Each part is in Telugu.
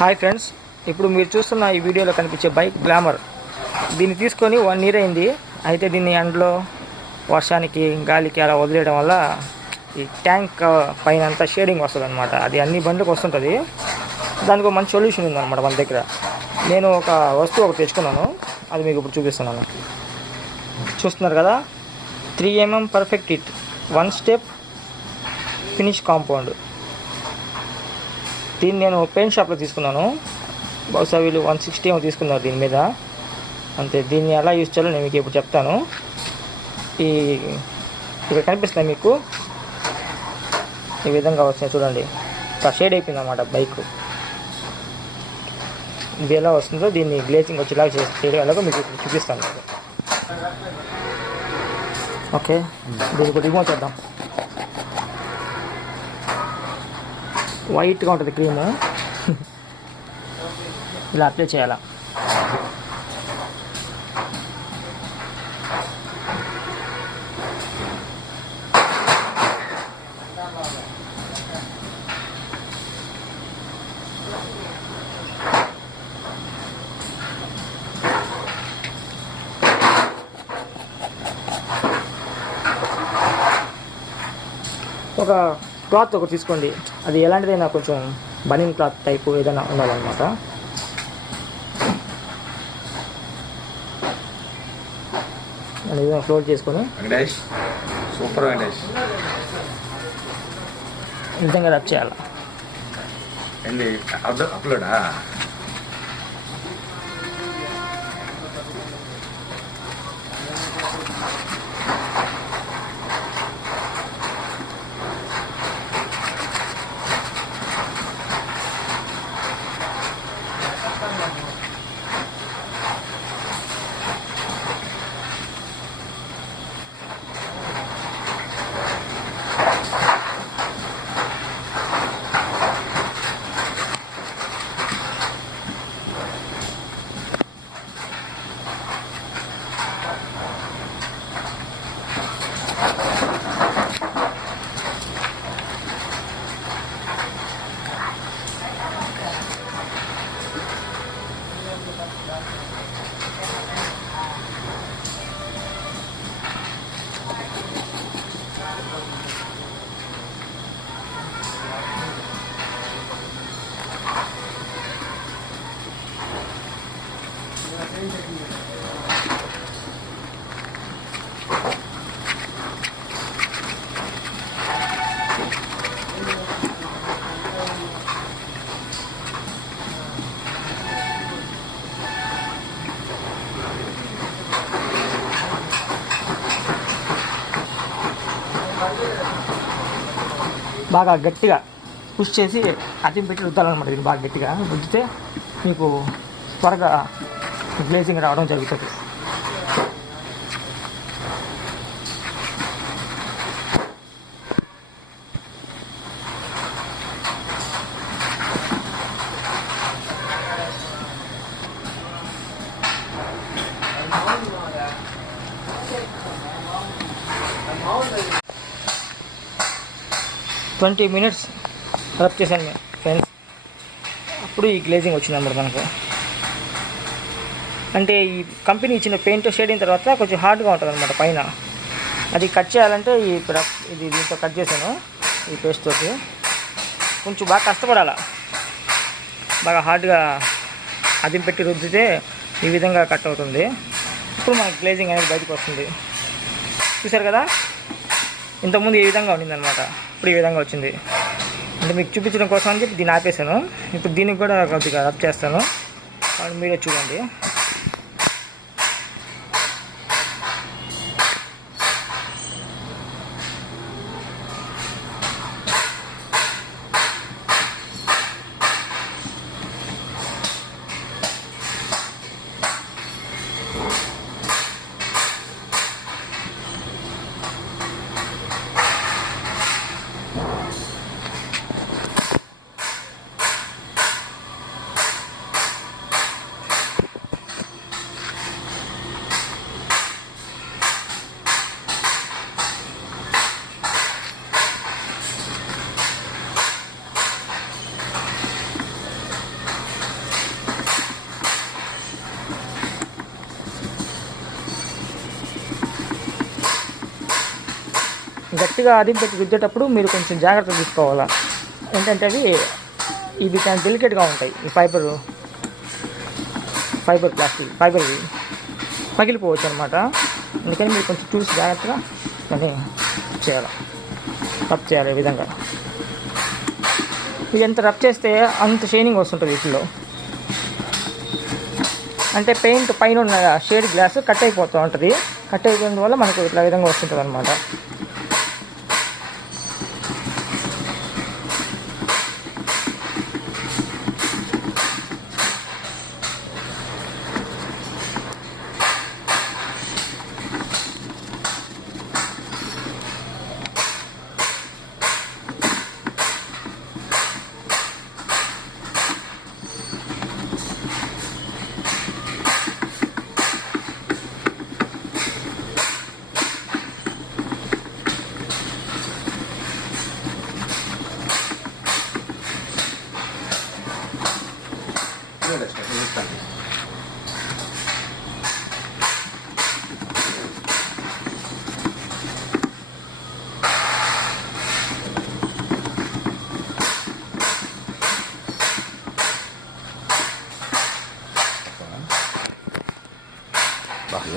హాయ్ ఫ్రెండ్స్, ఇప్పుడు మీరు చూస్తున్న ఈ వీడియోలో కనిపించే బైక్ గ్లామర్. దీన్ని తీసుకొని 1 year అయింది. అయితే దీన్ని ఎండలో, వర్షానికి, గాలికి అలా వదిలేయడం వల్ల ఈ ట్యాంక్ పైన అంతా షేడింగ్ వస్తుంది అనమాట. అది అన్ని బండ్లకు వస్తుంటుంది. దానికి ఒక మంచి సొల్యూషన్ ఉందన్నమాట మన దగ్గర. నేను ఒక వస్తువు ఒకటి తెచ్చుకున్నాను, అది మీకు ఇప్పుడు చూపిస్తున్నాను. చూస్తున్నారు కదా, 3mm perfect hit 1 step finish compound. దీన్ని నేను పెయింట్ షాప్లో తీసుకున్నాను. బహుశా వీళ్ళు 160 ఏమో తీసుకున్నారు దీని మీద. అంతే. దీన్ని ఎలా యూజ్ చేయాలో నేను మీకు ఇప్పుడు చెప్తాను. ఇక్కడ కనిపిస్తుంది మీకు, ఈ విధంగా వస్తుంది చూడండి. షేడ్ అయిపోయింది అన్నమాట బైక్. ఇది ఎలా వస్తుందో దీన్ని గ్లేజింగ్ వచ్చేలా చేయడం ఎలాగో మీకు ఇప్పుడు చూపిస్తాను. ఓకే, దీనికి రిమూవ్ చేద్దాం. వైట్గా ఉంటుంది క్రీము. ఇలా అప్లై చేయాలా. ఒక క్లాత్ ఒకటి తీసుకోండి. అది ఎలాంటిదైనా కొంచెం బనీన్ క్లాత్ టైపు ఏదైనా ఉండాలన్నమాట. అది ఏదైనా ఫ్లోట్ చేసుకొని సూపర్ ఈ విధంగా రబ్ చేయాలి. అప్లోడా బాగా గట్టిగా పుష్ చేసి అతి పెట్టి రుద్దాలన్నమాట. దీన్ని బాగా గట్టిగా రుద్దితే మీకు త్వరగా గ్లేజింగ్ రావడం జరుగుతుంది. ట్వంటీ మినిట్స్ రబ్ చేశాను ఫ్రెండ్స్. అప్పుడు ఈ గ్లేజింగ్ వచ్చిందన్నమాట మనకు. అంటే ఈ కంపెనీ ఇచ్చిన పెయింట్ షేడ్ అయిన తర్వాత కొంచెం హార్డ్గా ఉంటుంది అనమాట పైన. అది కట్ చేయాలంటే ఇది దీంతో కట్ చేశాను, ఈ పేస్ట్ తోటి. కొంచెం బాగా కష్టపడాలి. బాగా హార్డ్గా అదిం పెట్టి రుద్దితే ఈ విధంగా కట్ అవుతుంది. ఇప్పుడు మనకి గ్లేజింగ్ అనేది బయటకు వస్తుంది. చూసారు కదా, ఇంతకుముందు ఈ విధంగా ఉండిందనమాట, ఇప్పుడు ఈ విధంగా వచ్చింది. అంటే మీకు చూపించడం కోసం అని చెప్పి దీన్ని ఆపేసాను. ఇప్పుడు దీనికి కూడా కొద్దిగా రబ్ చేస్తాను, మీరే చూడండి. గట్టిగా అదిం పెట్టి రుద్దేటప్పుడు మీరు కొంచెం జాగ్రత్త తీసుకోవాలా. ఏంటంటే ఇవి చాలా డెలికేట్గా ఉంటాయి. ఈ ఫైబర్ ప్లాస్టిక్ ఫైబర్వి పగిలిపోవచ్చు అనమాట. అందుకని మీరు కొంచెం చూసి జాగ్రత్తగా దాన్ని చేయాలి, రబ్ చేయాలి. ఈ విధంగా ఇది ఎంత రబ్ చేస్తే అంత షైనింగ్ వస్తుంటుంది వీటిలో. అంటే పెయింట్ పైన ఉన్న షేడ్ గ్లాస్ కట్ అయిపోతూ ఉంటుంది. కట్ అయిపోయిన వల్ల మనకు ఇట్లా విధంగా వస్తుంటుంది అనమాట.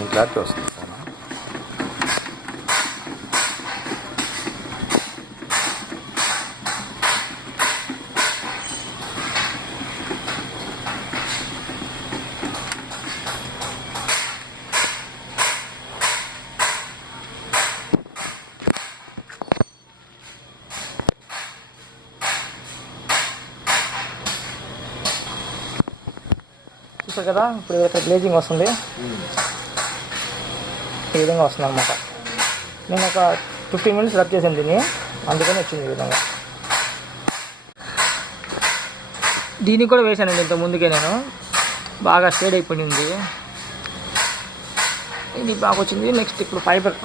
ఏం క్లారిటీ వస్తుంది ఫోన్. చూసారు కదా, ఇప్పుడు ఇక్కడ గ్లేజింగ్ వస్తుంది. ఈ విధంగా వస్తుంది అనమాట. నేను ఒక 15 minutes రబ్ చేసాను దీన్ని, అందుకని వచ్చింది ఈ విధంగా. దీనికి కూడా వేసానండి ఇంత ముందుకే, నేను బాగా షేడ్ అయిపోయింది. ఇది బాగా వచ్చింది. నెక్స్ట్ ఇప్పుడు ఫైబర్,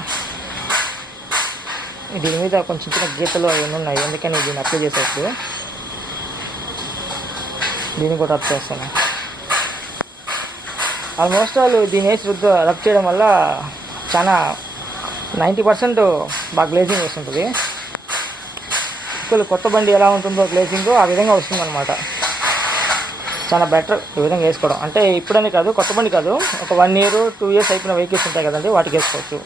దీని మీద కొంచెం చిన్న గీతలు అవన్నీ ఉన్నాయి, అందుకని దీన్ని అప్లై చేసేప్పుడు దీన్ని కూడా రబ్ చేస్తాను. ఆల్మోస్ట్ ఆల్ దీన్ని వేసి రబ్ చేయడం వల్ల చాలా 90% బాగా గ్లేజింగ్ వస్తుంటుంది. కొత్త బండి ఎలా ఉంటుందో గ్లేజింగ్ ఆ విధంగా వస్తుంది అనమాట. చాలా బెటర్ ఈ విధంగా వేసుకోవడం. అంటే ఇప్పుడని కాదు, కొత్త బండి కాదు, ఒక 1 year 2 years అయిపోయిన వెహికల్స్ ఉంటాయి కదండి, వాటికి వేసుకోవచ్చు.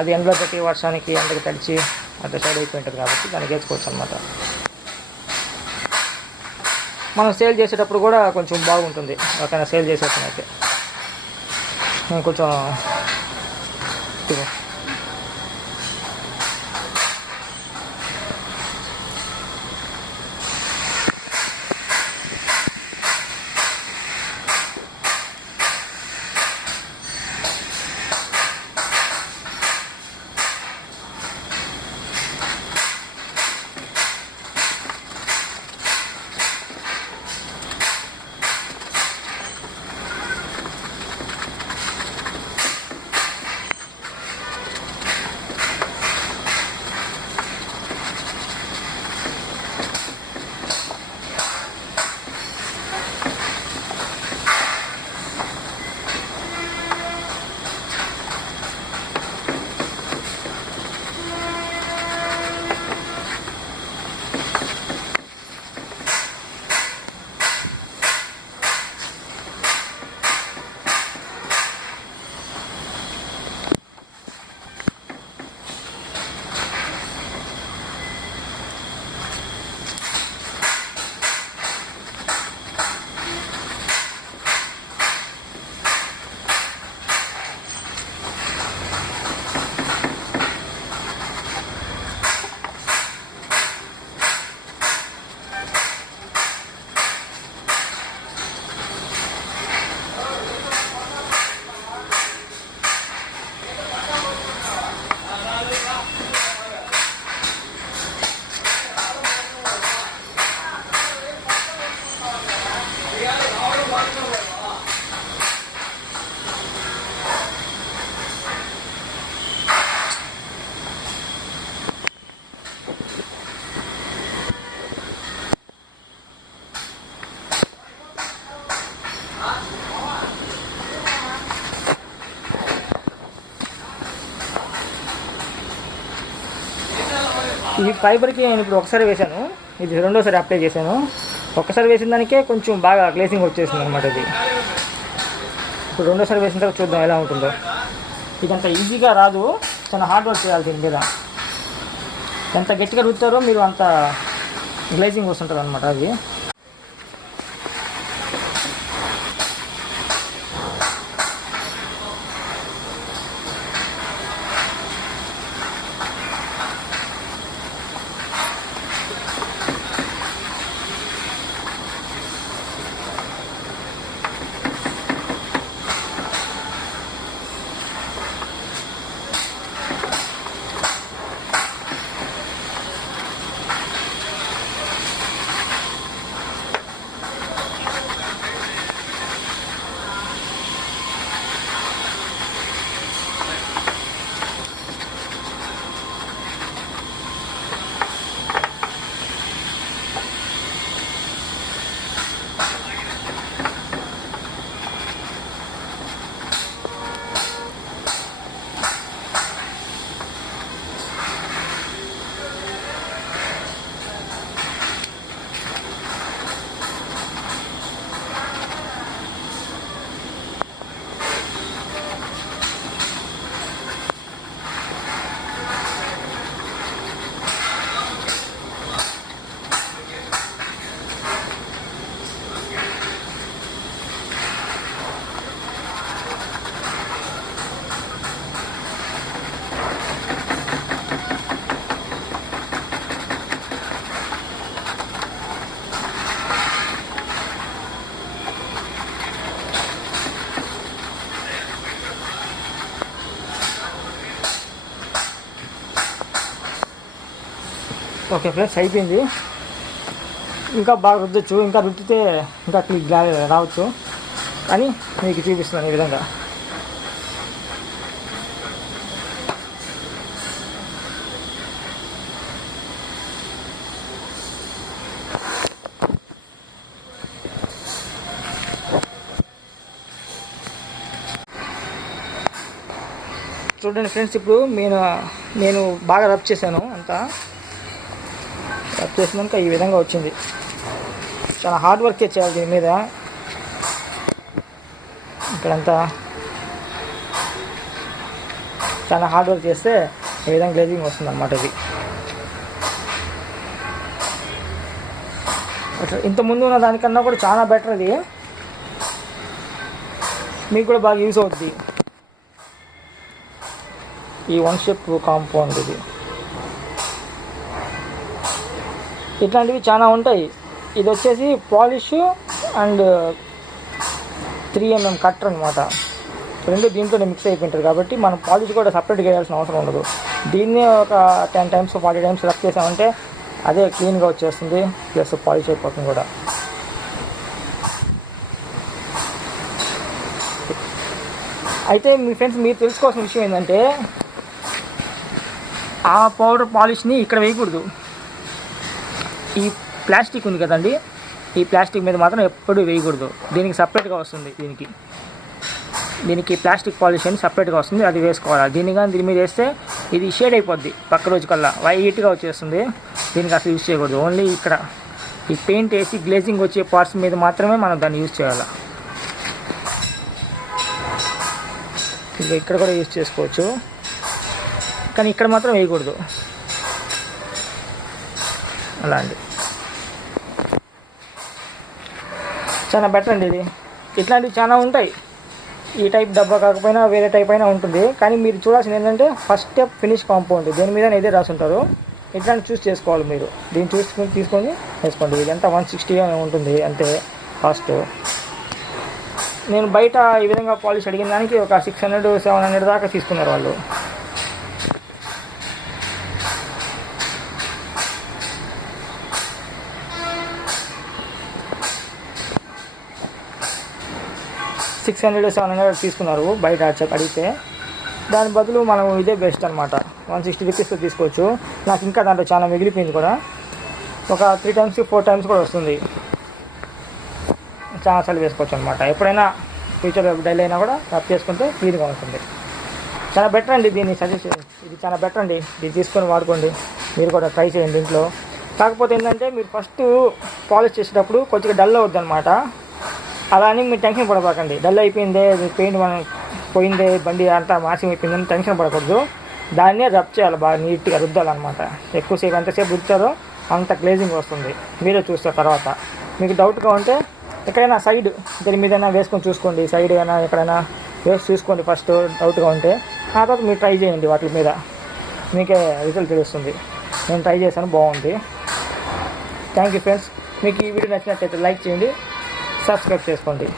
అది ఎండలో పెట్టి వర్షానికి ఎండకి తడిచి అట్లా సైడ్ అయిపోయి ఉంటుంది కాబట్టి దానికి వేసుకోవచ్చు అనమాట. మనం సేల్ చేసేటప్పుడు కూడా కొంచెం బాగుంటుంది. ఒకవేళ సేల్ చేసేటైతే కొంచెం ఈ ఫైబర్కి నేను ఇప్పుడు ఒకసారి వేశాను, ఇది రెండోసారి అప్లై చేశాను. ఒక్కసారి వేసిన దానికే కొంచెం బాగా గ్లేసింగ్ వచ్చేసింది అనమాట. ఇది ఇప్పుడు రెండోసారి వేసిన తర్వాత చూద్దాం ఎలా ఉంటుందో. ఇదంత ఈజీగా రాదు, చాలా హార్డ్ వర్క్ చేయాలి దీని మీద. ఎంత గట్టిగా రుద్దుతారో మీరు అంత గ్లేజింగ్ వస్తుంటుంది అనమాట. అది ఓకే ఫ్రెండ్స్, అయిపోయింది. ఇంకా బాగా రుద్దచ్చు, ఇంకా రుద్దితే ఇంకా క్లిక్ రావచ్చు, కానీ మీకు చూపిస్తున్నాను ఈ విధంగా. చూడండి ఫ్రెండ్స్, ఇప్పుడు నేను బాగా రబ్ చేశాను. అంతా రబ్ చేసినాక ఈ విధంగా వచ్చింది. చాలా హార్డ్ వర్క్ చేయాలి దీని మీద. ఇక్కడంతా చాలా హార్డ్ వర్క్ చేస్తే ఈ విధంగా గ్లేజింగ్ వస్తుంది అన్నమాట. ఇది అట్లా ఇంతకుముందు ఉన్న దానికన్నా కూడా చాలా బెటర్. అది మీకు కూడా బాగా యూజ్ అవుతుంది ఈ వన్ స్టెప్ కాంపౌండ్. ఇది ఇట్లాంటివి చాలా ఉంటాయి. ఇది వచ్చేసి పాలిష్ అండ్ 3mm కట్టర్ అనమాట. రెండు దీంట్లోనే మిక్స్ అయిపోయింటుంది కాబట్టి మనం పాలిష్ కూడా సపరేట్గా వేయాల్సిన అవసరం ఉండదు. దీన్ని ఒక 10 times 40 times రబ్ చేసామంటే అదే క్లీన్గా వచ్చేస్తుంది, ప్లస్ పాలిష్ అయిపోతుంది కూడా. అయితే మీ ఫ్రెండ్స్, మీరు తెలుసుకోవాల్సిన విషయం ఏంటంటే ఆ పౌడర్ పాలిష్ని ఇక్కడ వేయకూడదు. ఈ ప్లాస్టిక్ ఉంది కదండి, ఈ ప్లాస్టిక్ మీద మాత్రం ఎప్పుడు వేయకూడదు. దీనికి సపరేట్గా వస్తుంది. దీనికి ప్లాస్టిక్ పాలిష్ అని సపరేట్గా వస్తుంది, అది వేసుకోవాలి. దీన్ని కానీ దీని మీద వేస్తే ఇది షేడ్ అయిపోద్ది, పక్క రోజు కల్లా వైట్గా వచ్చేస్తుంది. దీనికి అసలు యూజ్ చేయకూడదు. ఓన్లీ ఇక్కడ ఈ పెయింట్ వేసి గ్లేజింగ్ వచ్చే పార్ట్స్ మీద మాత్రమే మనం దాన్ని యూజ్ చేయాలి. ఇంకా ఇక్కడ కూడా యూజ్ చేసుకోవచ్చు, కానీ ఇక్కడ మాత్రం వేయకూడదు. అలా అండి, చాలా బెటర్ అండి ఇది. ఇట్లాంటివి చాలా ఉంటాయి. ఈ టైప్ డబ్బా కాకపోయినా వేరే టైప్ అయినా ఉంటుంది, కానీ మీరు చూడాల్సింది ఏంటంటే ఫస్ట్ స్టెప్ ఫినిష్ కాంపౌండ్. దేని మీద ఇదే రాసి ఉంటారు. ఇట్లాంటి చూస్ చేసుకోవాలి మీరు. దీన్ని తీసుకొని వేసుకోండి. ఇదంతా 160 ఉంటుంది అంతే కాస్ట్. నేను బయట ఈ విధంగా పాలిష్ అడిగిన దానికి ఒక 600-700 దాకా తీసుకున్నారు వాళ్ళు. $600-700 తీసుకున్నారు బయట అడిగితే. దాని బదులు మనం ఇదే బెస్ట్ అనమాట. 160 రూపీస్తో తీసుకోవచ్చు. నాకు ఇంకా దాంట్లో చాలా మిగిలిపోయింది కూడా. ఒక 3 times 4 times కూడా వస్తుంది. చాలాసార్లు వేసుకోవచ్చు అనమాట. ఎప్పుడైనా ఫ్యూచర్లో డైలీ అయినా కూడా రబ్ చేసుకుంటే క్లీన్గా ఉంటుంది. చాలా బెటర్ అండి. దీన్ని సజెస్ట్, ఇది చాలా బెటర్ అండి. ఇది తీసుకొని వాడుకోండి. మీరు కూడా ట్రై చేయండి ఇంట్లో. కాకపోతే ఏంటంటే మీరు ఫస్ట్ పాలిష్ చేసేటప్పుడు కొద్దిగా డల్ అవుద్ది అనమాట. అలా అని మీరు టెన్షన్ పడబాకండి. డల్ అయిపోయిందే పెయింట్ మనం పోయిందే బండి అంతా మాసి అయిపోయిందని టెన్షన్ పడకూడదు. దాన్నే రబ్ చేయాలి, బాగా నీట్గా రుద్దాలన్నమాట. ఎక్కువసేపు ఎంతసేపు రుద్దారో అంత గ్లేజింగ్ వస్తుంది. మీరే చూస్తారు తర్వాత. మీకు డౌట్గా ఉంటే ఎక్కడైనా సైడ్ దీని మీదైనా వేసుకొని చూసుకోండి, సైడ్ అయినా ఎక్కడైనా వేసి చూసుకోండి ఫస్ట్ డౌట్గా ఉంటే. ఆ తర్వాత మీరు ట్రై చేయండి వాటి మీద, మీకే రిజల్ట్ తెలుస్తుంది. నేను ట్రై చేశాను, బాగుంది. Thank you friends. మీకు ఈ వీడియో నచ్చినట్లయితే లైక్ చేయండి, సబ్స్క్రైబ్ చేసుకోండి.